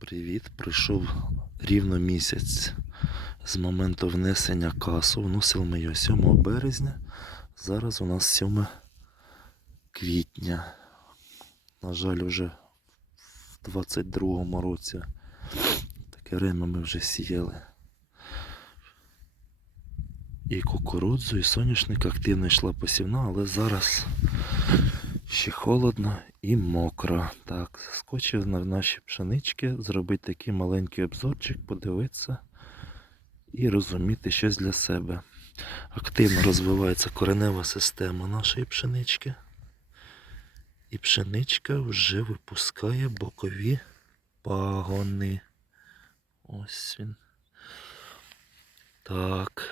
привіт! Пройшов рівно місяць з моменту внесення касу. Вносили ми його 7 березня. Зараз у нас 7 квітня. На жаль, вже в 22-му році таке время ми вже сіяли. І кукурудзу, і соняшник активно йшла посівна, але зараз ще холодно і мокро. Так, скочив на наші пшенички, зробити такий маленький обзорчик, подивитися і розуміти щось для себе. Активно розвивається коренева система нашої пшенички. І пшеничка вже випускає бокові пагони. Ось він. Так.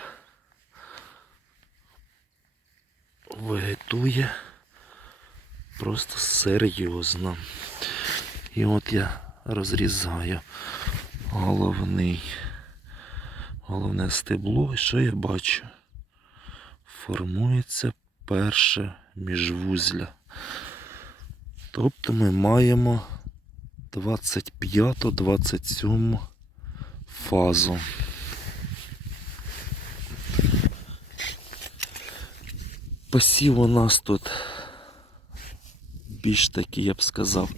Вегетує просто серйозно. І от я розрізаю головний, головне стебло, і що я бачу? Формується перше міжвузля. Тобто ми маємо 25-27 фазу. Посів у нас тут більш такі, я б сказав,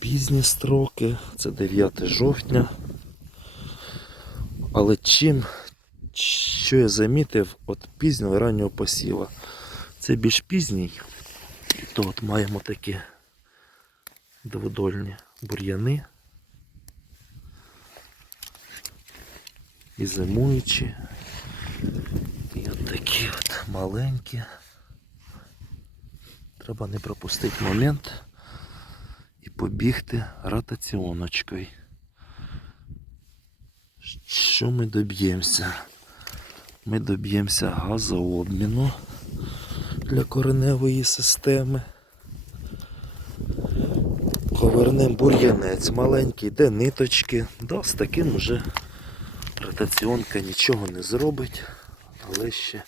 пізні строки, це 9 жовтня. Але чим, що я замітив от пізнього раннього посіва, це більш пізній, то от маємо такі дводольні бур'яни. І зимуючі, і от такі от маленькі. Треба не пропустити момент і побігти ротаціоночкою. Що ми доб'ємося? Ми доб'ємося газообміну для кореневої системи. Повернемо бур'янець маленький, де ниточки. Да, з таким вже ротаціонка нічого не зробить, але ще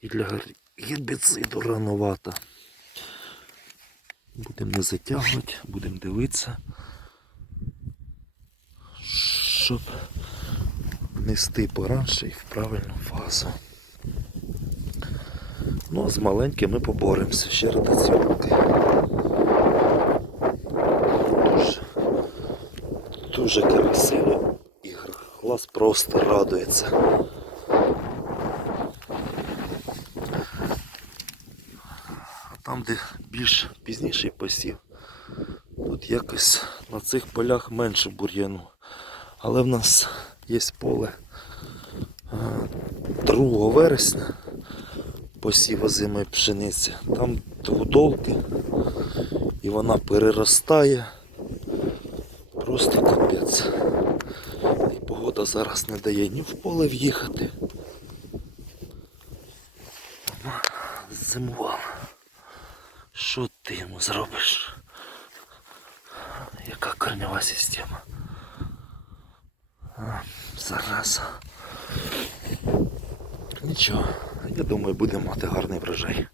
і для гербіциду рановато. Будемо не затягувати, будемо дивитися, щоб нести поранше і в правильну фазу. Ну а з маленьким ми поборемося ще ротаціонки. Дуже, дуже красиво і глаз просто радується. А там, де більш пізніший посів, тут якось на цих полях менше бур'яну. Але в нас є поле 2 вересня посів озимої пшениці. Там двудолки і вона переростає. Просто капець. І погода зараз не дає ні в поле в'їхати. Зимувала. Що ти йому зробиш? Яка корнева система? А, зараза. Нічого, я думаю, будемо мати гарний врожай.